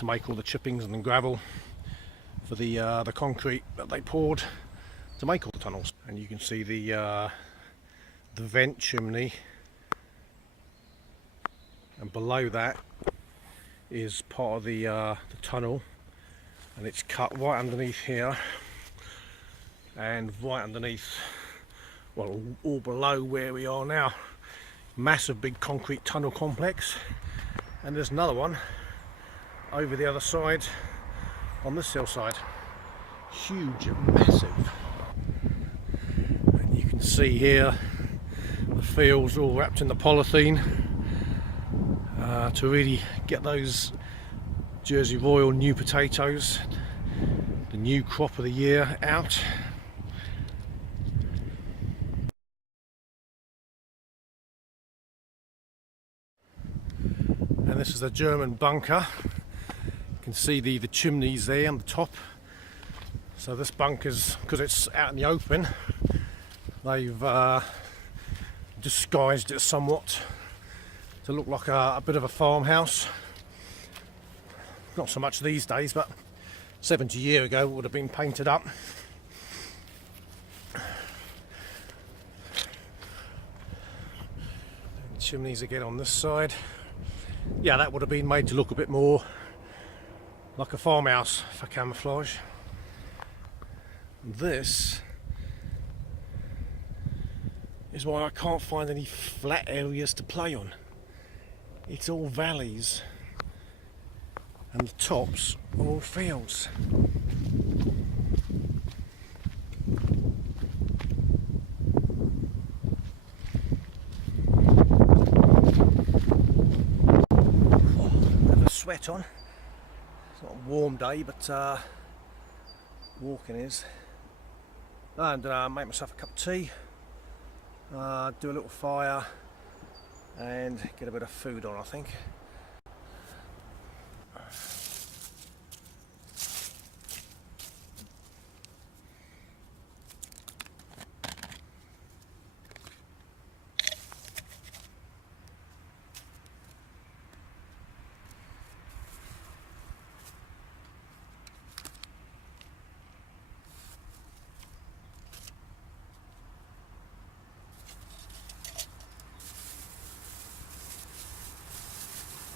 to make all the chippings and the gravel for the concrete that they poured to make all the tunnels. And you can see the vent chimney, and below that is part of the tunnel, and it's cut right underneath here and right underneath, well, all below where we are now. Massive big concrete tunnel complex, and there's another one over the other side on this hillside. Huge, massive. And you can see here the fields all wrapped in the polythene to really get those Jersey Royal new potatoes, the new crop of the year, out. And this is a German bunker. You can see the chimneys there on the top. So this bunker's, because it's out in the open, they've disguised it somewhat to look like a bit of a farmhouse. Not so much these days, but 70 years ago it would have been painted up. And chimneys again on this side. Yeah, that would have been made to look a bit more like a farmhouse for camouflage. This is why I can't find any flat areas to play on. It's all valleys, and the tops are all fields. Have a sweat on. It's not a warm day, but walking is. And make myself a cup of tea, do a little fire, and get a bit of food on, I think.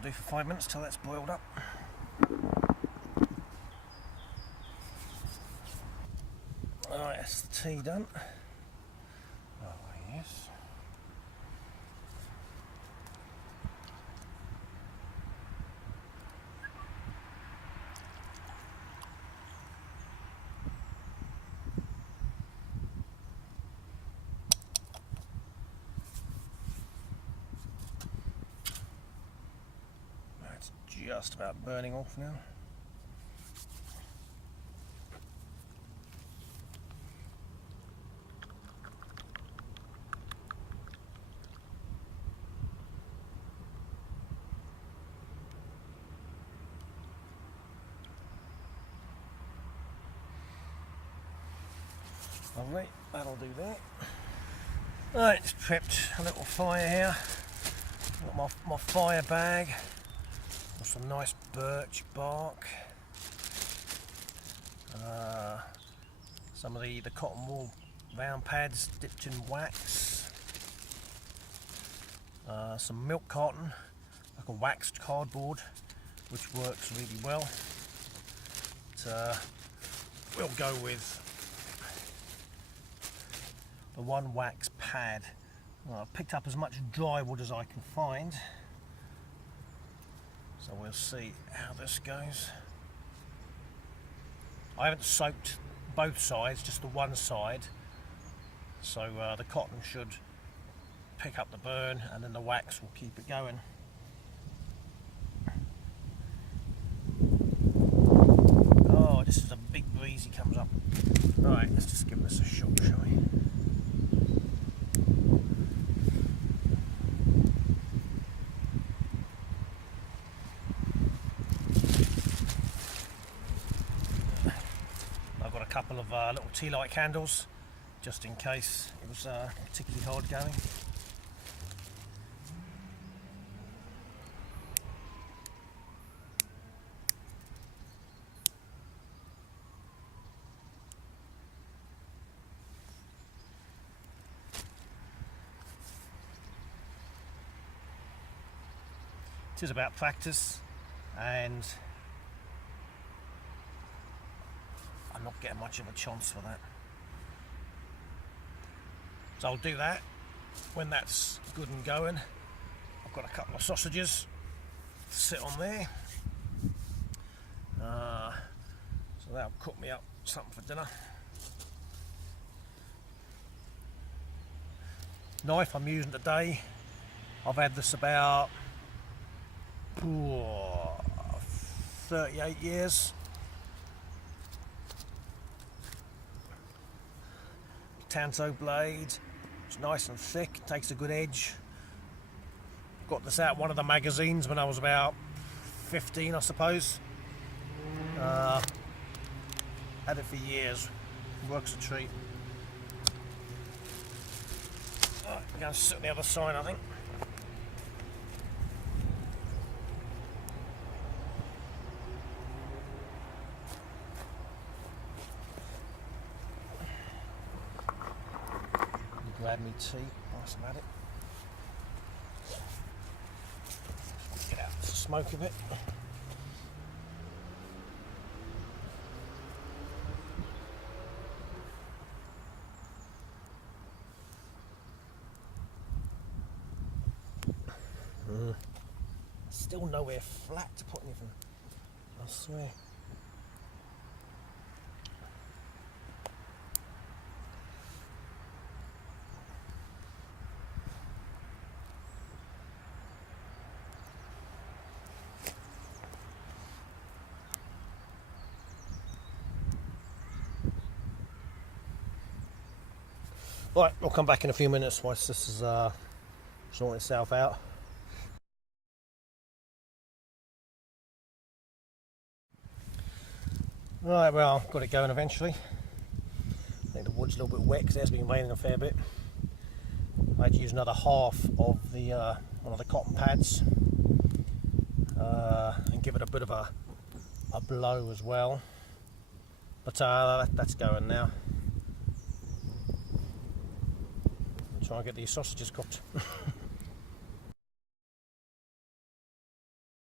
That'll do for 5 minutes till that's boiled up. Alright, that's the tea done. Oh yes. That's just about burning off now. Lovely, that'll do that. Right, just prepped a little fire here. Got my fire bag. Got some nice birch bark. Some of the cotton wool round pads dipped in wax. Some milk carton, like a waxed cardboard, which works really well. We'll go with the one wax pad. Well, I've picked up as much dry wood as I can find, so we'll see how this goes. I haven't soaked both sides, just the one side, so the cotton should pick up the burn and then the wax will keep it going. Oh, this is a big breeze he comes up. Right, let's just give this a shot, shall we? I've got a couple of little tea light candles, just in case it was particularly hard going. It is about practice, and I'm not getting much of a chance for that. So I'll do that when that's good and going. I've got a couple of sausages to sit on there. So that'll cook me up something for dinner. Knife I'm using today, I've had this about 38 years. Tanto blade, it's nice and thick, takes a good edge. Got this out of one of the magazines when I was about 15, I suppose. Had it for years, works a treat. Right, I'm going to sit on the other side, I think. Grab me tea whilst I'm at it. Get out the smoke a bit. Still nowhere flat to put anything, I swear. Right, we'll come back in a few minutes whilst this is sorting itself out. Right, well, got it going eventually. I think the wood's a little bit wet because it has been raining a fair bit. I had to use another half of the one of the cotton pads and give it a bit of a blow as well. But that's going now. I'll try and get these sausages cooked.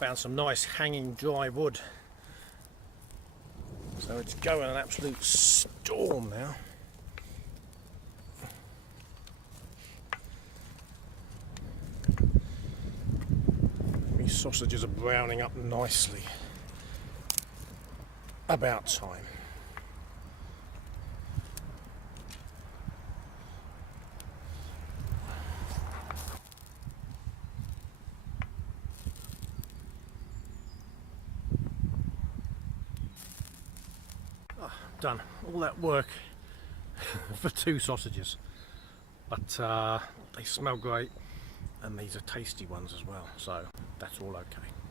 found some nice hanging dry wood. So it's going an absolute storm now. These sausages are browning up nicely. About time. Done all that work for 2 sausages, but they smell great and these are tasty ones as well, so that's all okay.